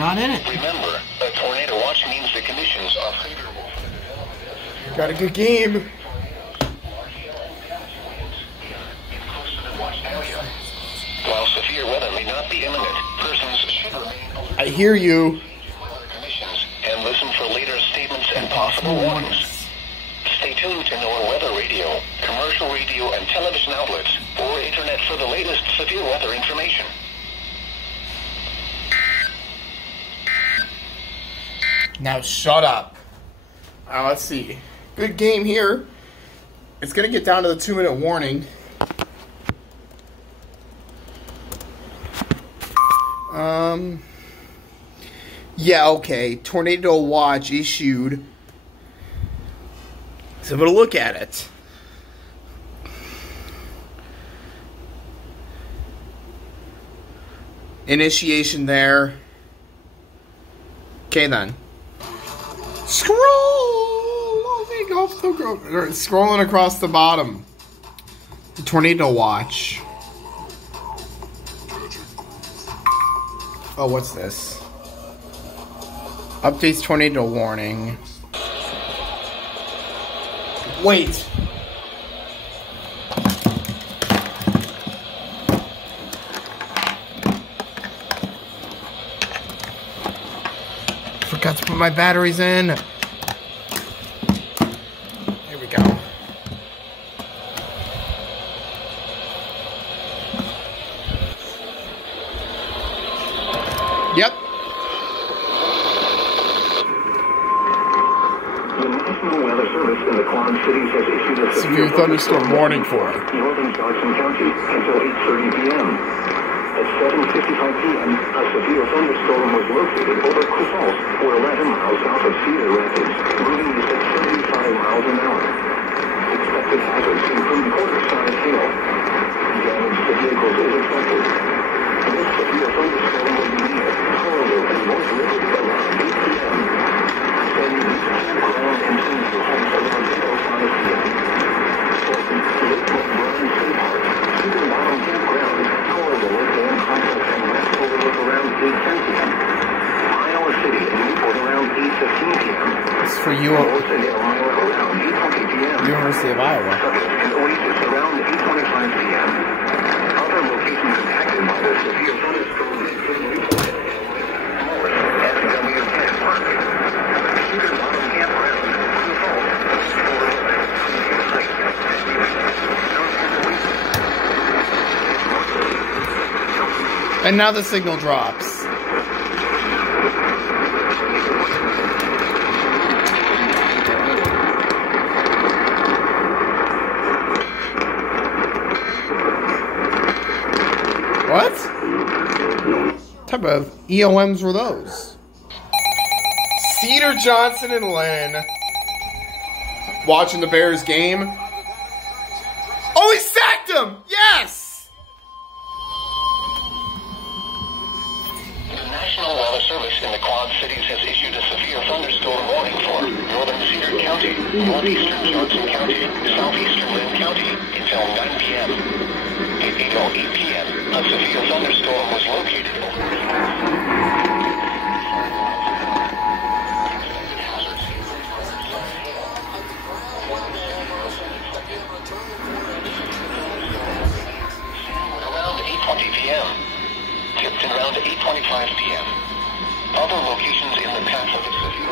Not in it. Remember, a tornado watch means the conditions are favorable. Got a good game. While severe weather may not be imminent, persons should remain alert I hear you. to conditions and listen for later statements and possible warnings. Stay tuned to NOAA weather radio, commercial radio and television outlets, or internet for the latest severe weather information. Now shut up. Let's see. Good game here. It's going to get down to the 2-minute warning. Yeah, okay. Tornado watch issued. So I'm going to look at it. Initiation there. Okay then. Scroll! Scrolling across the bottom. The tornado watch. Oh, what's this? Updates tornado warning. Wait. Forgot to put my batteries in. Here we go. Yep. The National Weather Service in the Quad Cities has issued a Severe thunderstorm warning for northern Johnson County until 8:30 p.m. At 7:55 p.m., a severe thunderstorm was located over Crystal, or 11 miles south of Cedar Rapids, moving east at 75 miles an hour. Expected hazards include quarter-size hail. Damage to vehicles is expected. This severe thunderstorm will be near Colorado and North River around 8 p.m. Then campground continues to hold around 8:05 p.m. Lake McBride State Park, Cedar Bottom Campground, Colorado Dam Complex and West Overlook around 8:10 p.m. Iowa City and Newport around 8:15 p.m. It's for you. North and Iowa around 8:20 p.m. University of Iowa. And Oasis around 8:25 p.m. Other locations impacted by the severe thunderstorm include Newport, SW Park, Cedar Bottom Campground, And now the signal drops. What type of EOMs were those? Cedar, Johnson, and Lynn. Watching the Bears game. Oh, he sacked him! Yes! The National Weather Service in the Quad Cities has issued a severe thunderstorm warning for northern Cedar County, northeastern Johnson County, southeastern Lynn County until 9 p.m. At 8:08 p.m., a severe thunderstorm was located around 8:20 p.m. Tipped around 8:25 p.m. Other locations in the path of the severe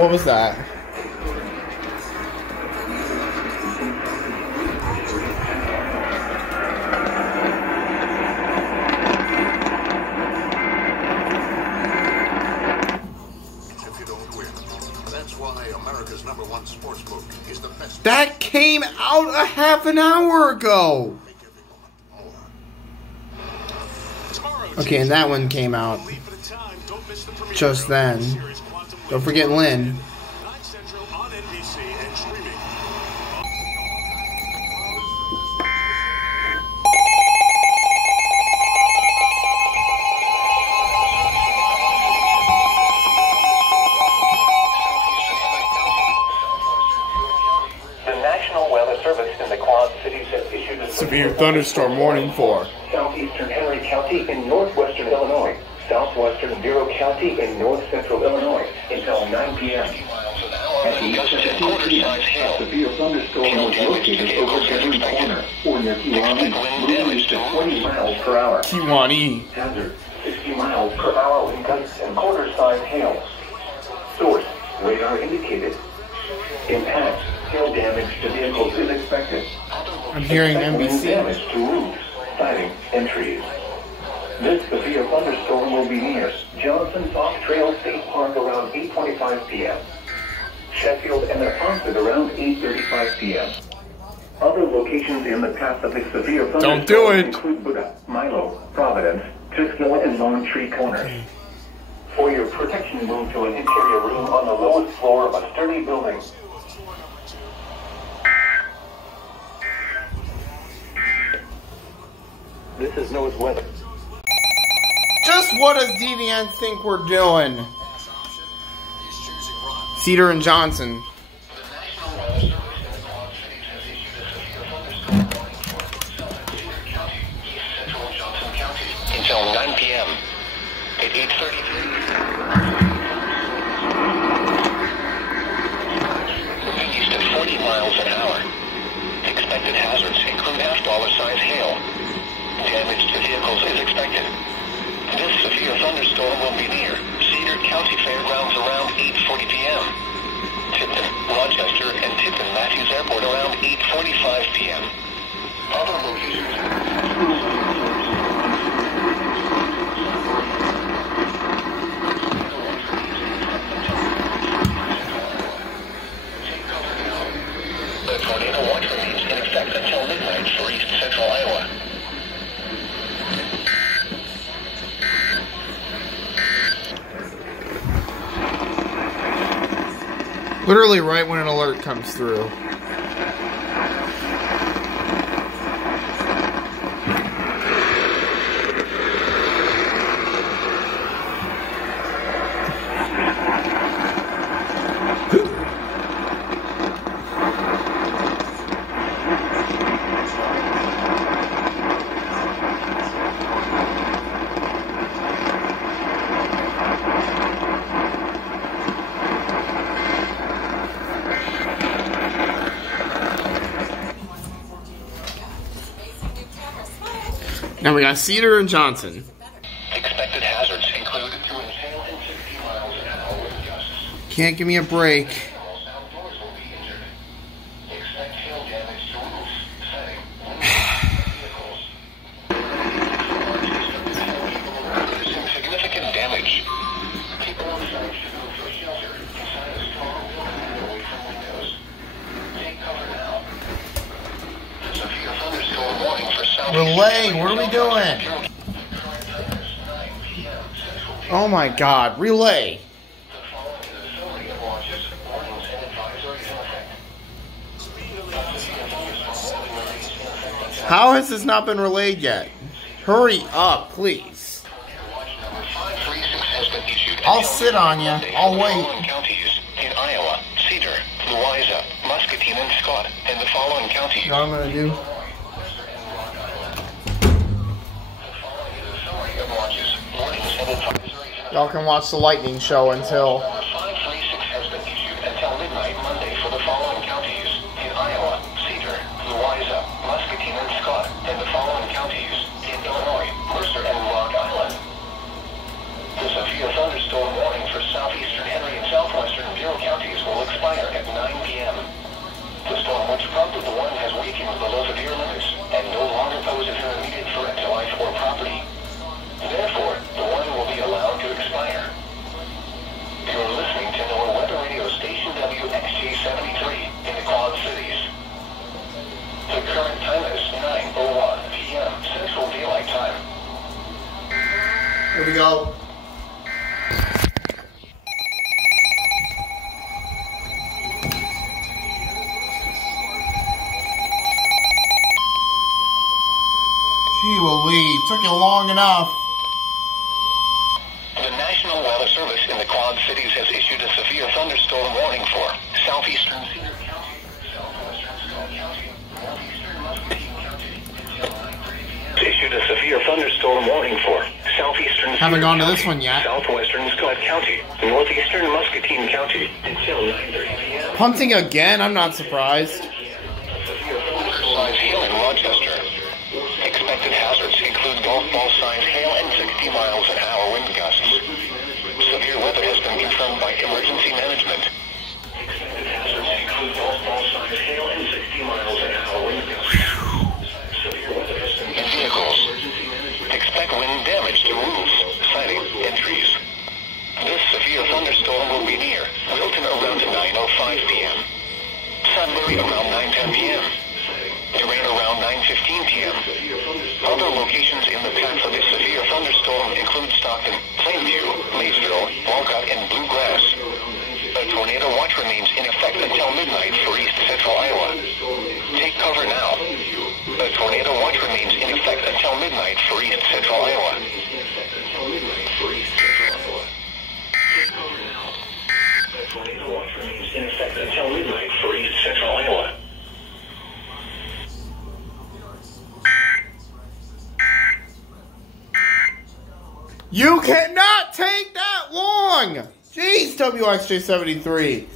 What was that? If you don't win, That's why America's #1 sports book is the best. That came out a half an hour ago. Okay, and that one came out just then. Don't forget Lynn. Severe thunderstorm warning for southeastern Henry County in northwestern Illinois, southwestern Bureau County in north-central Illinois until 9 p.m. At the severe thunderstorm was located over Henry Corner or near Kiwani, moving to 20 miles per hour. Kiwani. Hazard 60 miles per hour with gusts and quarter-size hail. Source radar indicated. Impact hail damage to vehicles is expected. I'm hearing NBC. Damage to roofs, siding, and trees. This severe thunderstorm will be near Johnson Fox Trail State Park around 8:25 p.m. Sheffield and Neponset around 8:35 p.m. Other locations in the path of the severe thunderstorm Don't do it. include Buda, Milo, Providence, Triskilla, and Lone Tree Corners. For your protection, move to an interior room on the lowest floor of a sturdy building. This is NOAA's weather. Just what does DVN think we're doing? Cedar and Johnson. Until 9 p.m. At 8:33. Moving east at 40 miles an hour. Expected hazards include half-dollar-size hail. Damage to vehicles is expected. This severe thunderstorm will be near Cedar County Fairgrounds around 8:40 p.m. Tipton, Rochester, and Tipton Matthews Airport around 8:45 p.m. Other locations. The tornado watch remains in effect until midnight for east central Iowa. Literally right when an alert comes through. Now we got Cedar and Johnson. Expected hazards include through and hail and 60 miles an hour with gusts. Can't give me a break. Outdoors will be injured. Expect hail damage to roofs, siding, vehicles. Producing significant damage. People outside should move for shelter inside a strong building away from windows. Take cover now. Severe thunderstorm warning for south. Relay, what are we doing? Oh my god, relay. How has this not been relayed yet? Hurry up, please. I'll sit on you. I'll wait. Counties in Iowa, Cedar, Louisa, Muscatine, and Scott, and the following counties. You know what I'm gonna do? Y'all can watch the lightning show until 536 has been issued until midnight Monday for the following counties in Iowa, Cedar, Louisa, Muscatine, and Scott, and the following counties in Illinois, Mercer, and Rock Island. The severe thunderstorm warning for southeastern Henry and southwestern Bureau counties will expire at 9 p.m. The storm, which prompted the warning, has weakened below severe limits and no longer poses an immediate threat to life or property. Therefore, the warning will be allowed to expire. You're listening to NOAA Weather Radio Station took you long enough. The National Weather Service in the Quad Cities has issued a severe thunderstorm warning for southeastern Cedar County, southwestern Skull County, northeastern Muscatine County. Issued a severe thunderstorm warning for southeastern Haven't Cedar gone to County, this one yet. southwestern Skull County, northeastern Muscatine County until 9:30 p.m. Punting again? I'm not surprised. Size hail in Rochester. Expected hazards include golf ball size hail and 60 miles an hour wind gusts. Severe weather has been confirmed by emergency management. Expected hazards include golf ball size hail and 60 miles an hour wind gusts. Severe weather has been in vehicles. Expect wind damage to roofs, siding, and trees. This severe thunderstorm will be near Wilton around 9:05 p.m. Sunbury around 9:10 p.m. Rain around 9:15 p.m. Other locations in the path of this severe thunderstorm include Stockton, Plainview, Maysville, Walcott, and Bluegrass. A tornado watch remains in effect until midnight for east central Iowa. Take cover now. A tornado watch remains in effect until midnight for east central Iowa. A tornado watch remains in effect until midnight for east central Iowa. You cannot take that long! Jeez, WXJ73.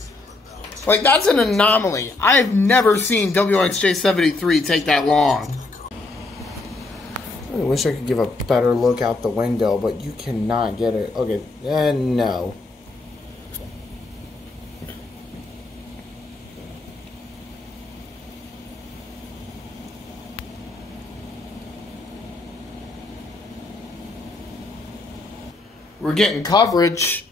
Like, that's an anomaly. I've never seen WXJ73 take that long. I wish I could give a better look out the window, but you cannot get it. Okay, no. We're getting coverage.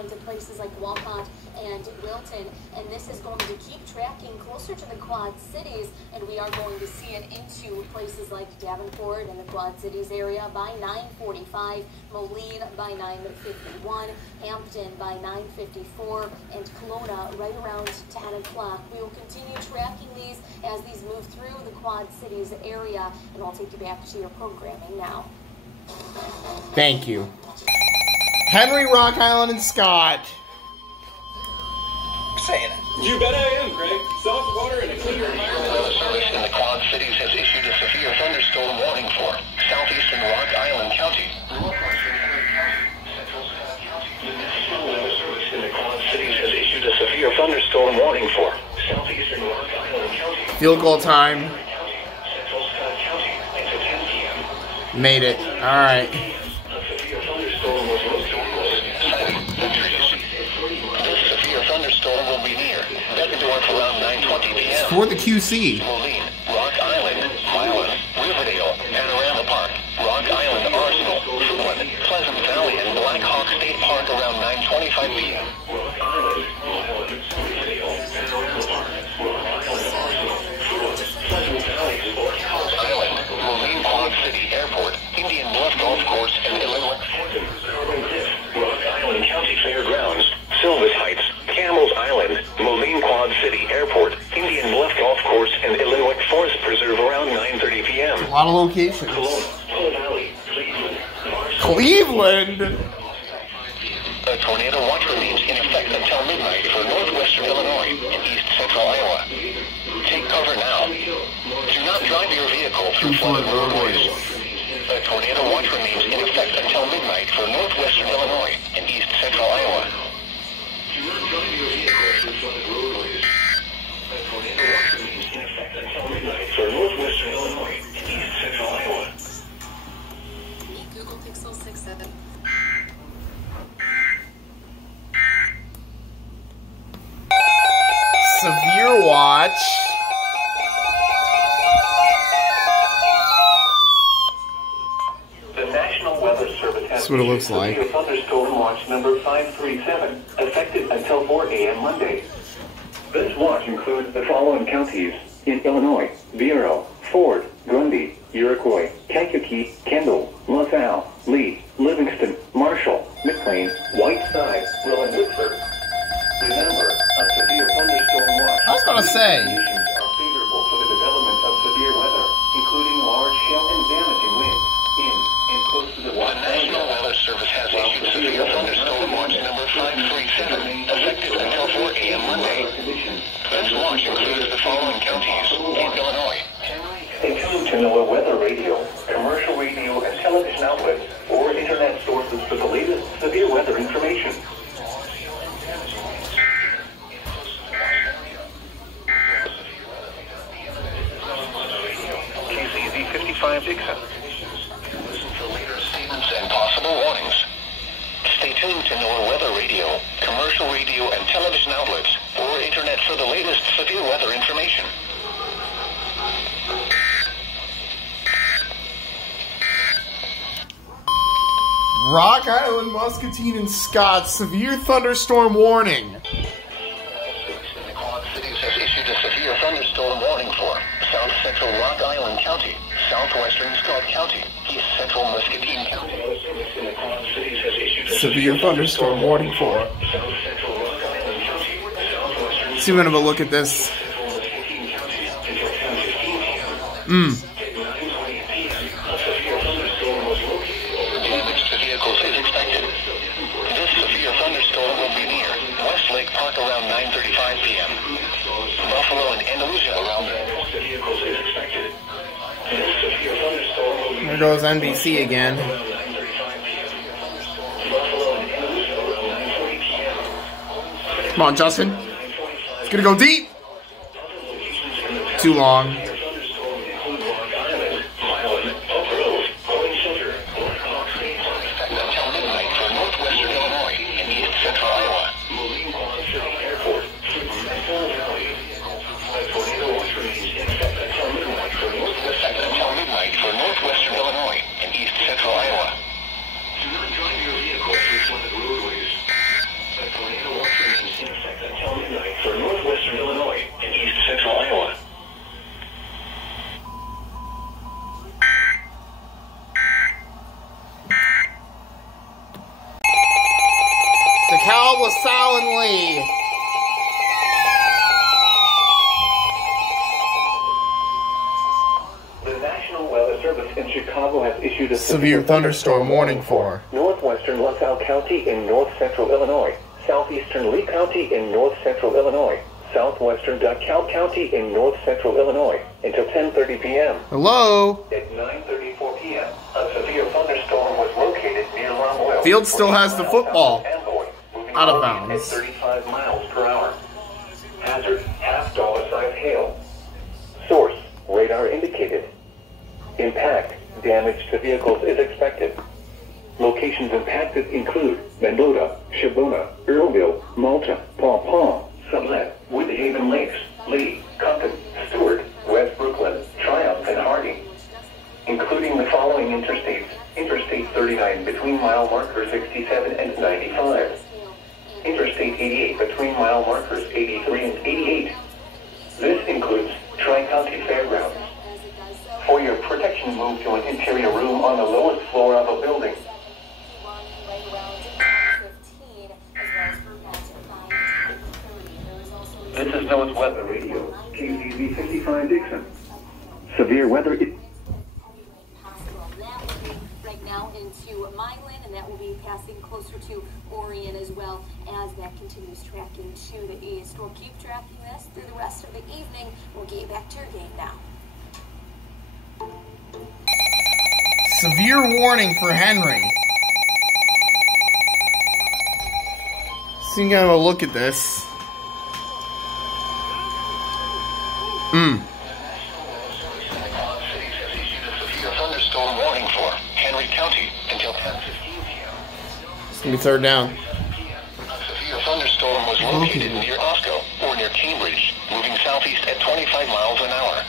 Into places like Walcott and Wilton, and this is going to keep tracking closer to the Quad Cities, and we are going to see it into places like Davenport and the Quad Cities area by 9:45, Moline by 9:51, Hampton by 9:54, and Kelowna right around 10 o'clock. We will continue tracking these as these move through the Quad Cities area, and I'll take you back to your programming now. Thank you. Henry, Rock Island, and Scott. Saying it. You bet I am, Greg. Soft water and a cleaner environment. The Weather Service in the Quad Cities has issued a severe thunderstorm warning for southeastern Rock Island County. The National Weather Service in the Quad Cities has issued a severe thunderstorm warning for southeastern Rock Island County. Field goal time. Central Scott County until 10 p.m. Made it. All right. A severe thunderstorm was This severe thunderstorm will be near Bettendorf around 9:20 p.m. For the QC. Moline, Rock Island, Milan, Riverdale, Panorama Park, Rock Island Arsenal, Fruitland, Pleasant Valley, and Black Hawk State Park around 9:25 p.m. Rock Island, Milan, Riverdale, Panorama Park, Rock Island Arsenal, Fruitland, Pleasant Valley, Black Hawk Island, Moline Quad City Airport, Indian Bluff Golf Course, and Illinois Rock Island County Fairgrounds, Silvis Heights, Camels Island, Moline Quad City Airport, Indian Bluff Golf Course, and Illinois Forest Preserve around 9:30 p.m. A lot of locations. Kelowna, Tull Valley, Cleveland, Cleveland. A tornado watch remains in effect until midnight for northwestern Illinois and east central Iowa. Take cover now. Do not drive your vehicle through flooded roadways. A tornado watch remains in effect until midnight for northwestern Illinois and east central Iowa. Do not drive your vehicle through flooded roadways. A tornado watch remains in effect until midnight for northwestern Illinois and east central Iowa. Google Pixel 6.7. Severe watch. The National Weather Service has That's what it looks like. severe thunderstorm watch number 537, effective until 4 a.m. Monday. This watch includes the following counties in Illinois: Vero, Ford, Grundy, Iroquois, Kankakee, Kendall, LaSalle, Lee, Livingston, Marshall, McLean, Whiteside, Will, and Whitford. Remember, a severe thunderstorm watch. I was gonna say. Conditions are favorable for the development of severe weather, including large hail and damage The National Weather Service has issued severe thunderstorm watch number 537, effective until 4 a.m. Monday. This watch includes the following counties in Illinois. Stay tuned to NOAA Weather Radio, commercial radio and television outlets, or internet sources for the latest severe weather information. KZZ 55 Dixon. Listen for later statements and possible warnings. Stay tuned to NOAA Weather Radio, commercial radio and television outlets, or internet for the latest severe weather information. Rock Island, Muscatine, and Scott, severe thunderstorm warning. The Quad Cities has issued a severe thunderstorm warning for South Central Rock Island County, Southwestern Scott County, East Central Muscatine County. The Quad Cities has issued a Severe thunderstorm warning for. South Central Rock Island County, Southwestern See, I'm gonna have a look at this. Muscatine County until 10:15 p.m. At 9:20 p.m., a severe thunderstorm was located. Damage to vehicles is expected. This severe thunderstorm will be near Westlake Park around 9:35 p.m. Buffalo and Andalusia around the vehicles is expected. This severe thunderstorm will be There goes NBC again. Buffalo and Andalusia around 9:40 p.m. Come on, Justin. It's gonna go deep. Too long. Until midnight for northwestern Illinois and east central Iowa. Until midnight for northwestern Illinois and east central Iowa. Do not drive your vehicle through flooded roadways. A tornado watch remains in effect until midnight for northwestern Illinois and east central Iowa. DeKalb, LaSalle, and Lee. The National Weather Service in Chicago has issued a Severe thunderstorm warning for. northwestern LaSalle County in north central Illinois, southeastern Lee County in north central Illinois, southwestern DeKalb County in north central Illinois until 10:30 p.m. Hello? At 9:34 p.m., a severe thunderstorm was located near Longwell. Field still has the football. Moving Out of north bounds. At 35 miles per hour. Hazard, $half size hail. Source, radar indicated. Impact, damage to vehicles is expected. Locations impacted include Mendota, Shabona, Earlville, Malta, Paw Paw, Sublette, Woodhaven Lakes, Lee, Compton, Stewart, West Brooklyn, Triumph, and Harding. Including the following interstates: Interstate 39 between mile markers 67 and 95. Interstate 88 between mile markers 83 and 88. This includes Tri-County Fairgrounds. For your protection, move to an interior room on the lowest floor of a building. This is NOAA's Weather Radio, KZZ 55 Dixon. Severe weather is possible. That will be right now into Milan, and that will be passing closer to Orion as well as that continues tracking to the east. We'll keep tracking this through the rest of the evening. We'll get you back to your game now. Severe warning for Henry. So you can have a look at this. The Quad Cities has issued a severe thunderstorm warning for Henry County until 10:15 p.m. It's gonna be third down. A severe thunderstorm was located near Osco or near Cambridge, moving southeast at 25 miles an hour.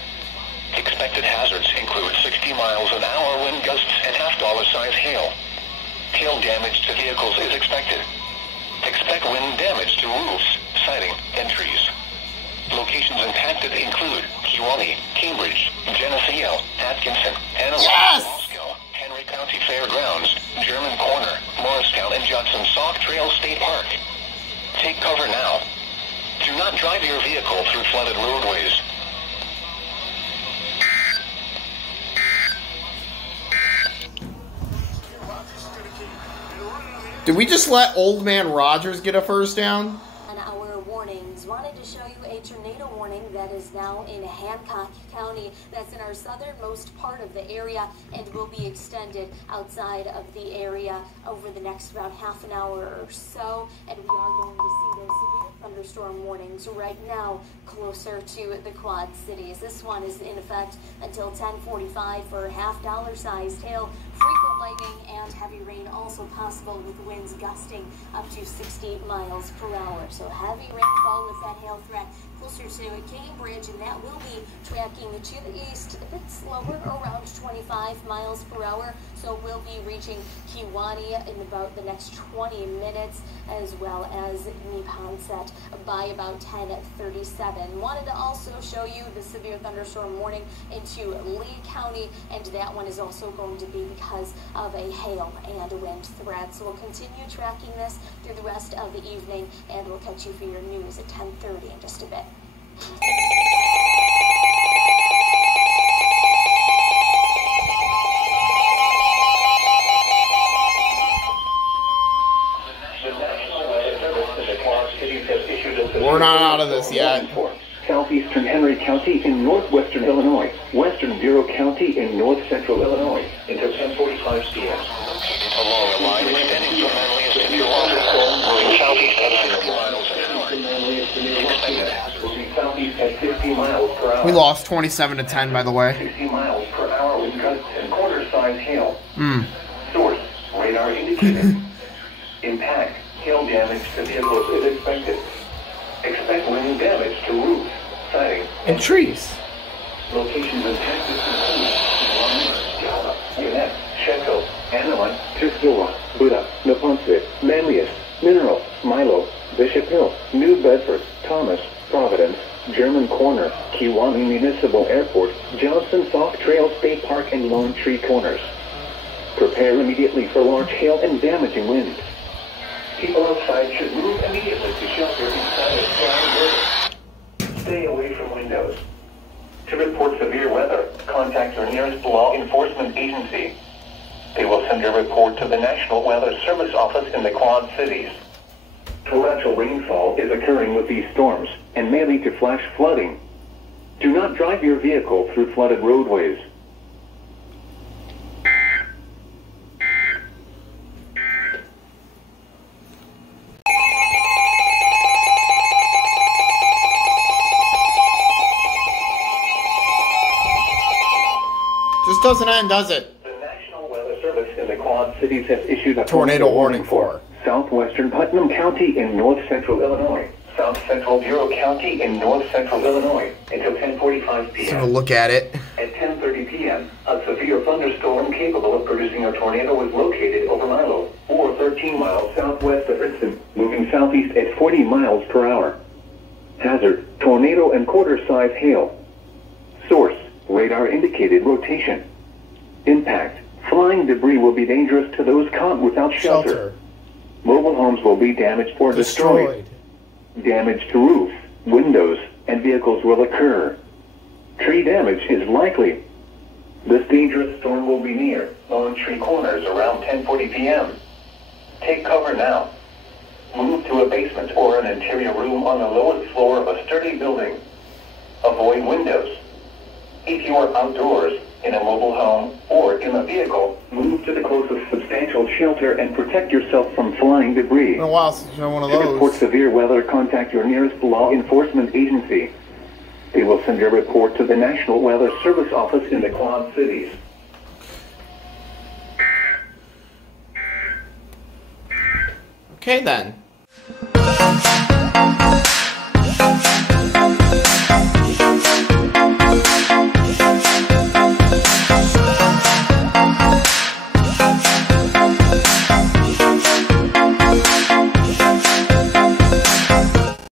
Expected hazards include 60 miles an hour wind gusts and $half size hail. Hail damage to vehicles is expected. Expect wind damage to roofs, siding, and trees. Locations impacted include Kewanee, Cambridge, Geneseo, Atkinson, Antelope, Moscow, Henry County Fairgrounds, German Corner, Morristown, and Judson Sauk Trail State Park. Take cover now. Do not drive your vehicle through flooded roadways. Did we just let Old Man Rogers get a first down? On our warnings, wanted to show you a tornado warning that is now in Hancock County. That's in our southernmost part of the area and will be extended outside of the area over the next about half an hour or so. And we are going to see those severe thunderstorm warnings right now closer to the Quad Cities. This one is in effect until 10:45 for half-dollar-sized hail, frequent lightning, and heavy rain also possible with winds gusting up to 60 miles per hour. So heavy rainfall with that hail threat closer to Cambridge, and that will be tracking to the east a bit slower, around 25 miles per hour. So we'll be reaching Kewanee in about the next 20 minutes, as well as Neponset by about 10:37. Wanted to also show you the severe thunderstorm warning into Lee County, and that one is also going to be because of a hail and wind threat. So we'll continue tracking this through the rest of the evening, and we'll catch you for your news at 10:30 in just a bit. We're not out of this yet. Southeastern Henry County in northwestern Illinois, western Bureau County in north central Illinois, until 10:45 p.m. Along a line extending from Manlius to Milwaukee, moving southeast at 50 miles an hour. Moving southeast at 50 miles per hour. We lost 27-10, by the way. 60 miles per hour with gusts and quarter-size hail. Source, radar indicated. Impact, hail damage to vehicles is expected. Expect wind damage to roofs, siding, And trees. locations in Texas include Gallup, Gwinnett, Sheffield, Anaheim, Tuskegee, Buda, Neponset, Manlius, Mineral, Milo, Bishop Hill, New Bedford, Thomas, Providence, German Corner, Kewanee Municipal Airport, Johnson Soft Trail State Park, and Lone Tree Corners. Prepare immediately for large hail and damaging winds. People outside should move immediately to shelter inside of dry buildings. Stay away from windows. To report severe weather, contact your nearest law enforcement agency. They will send a report to the National Weather Service Office in the Quad Cities. Torrential rainfall is occurring with these storms and may lead to flash flooding. Do not drive your vehicle through flooded roadways. Just doesn't end, does it? The National Weather Service in the Quad Cities has issued a Tornado warning for southwestern Putnam County in north central Illinois, south central Bureau County in north central Illinois until 10:45 Let's have a p.m. look at it. At 10:30 p.m., a severe thunderstorm capable of producing a tornado was located over Milo, or 13 miles southwest of Princeton, moving southeast at 40 miles per hour. Hazard, tornado and quarter-size hail. Source, radar indicated rotation. Impact, flying debris will be dangerous to those caught without shelter. Mobile homes will be damaged or destroyed. Damage to roofs, windows, and vehicles will occur. Tree damage is likely. This dangerous storm will be near Lone Tree Corners around 10:40 p.m. Take cover now. Move to a basement or an interior room on the lowest floor of a sturdy building. Avoid windows. If you are outdoors, in a mobile home, or in a vehicle, move to the closest substantial shelter and protect yourself from flying debris. Been a while since you've done one of To report those. severe weather, contact your nearest law enforcement agency. They will send your report to the National Weather Service Office in the Quad Cities. Okay then.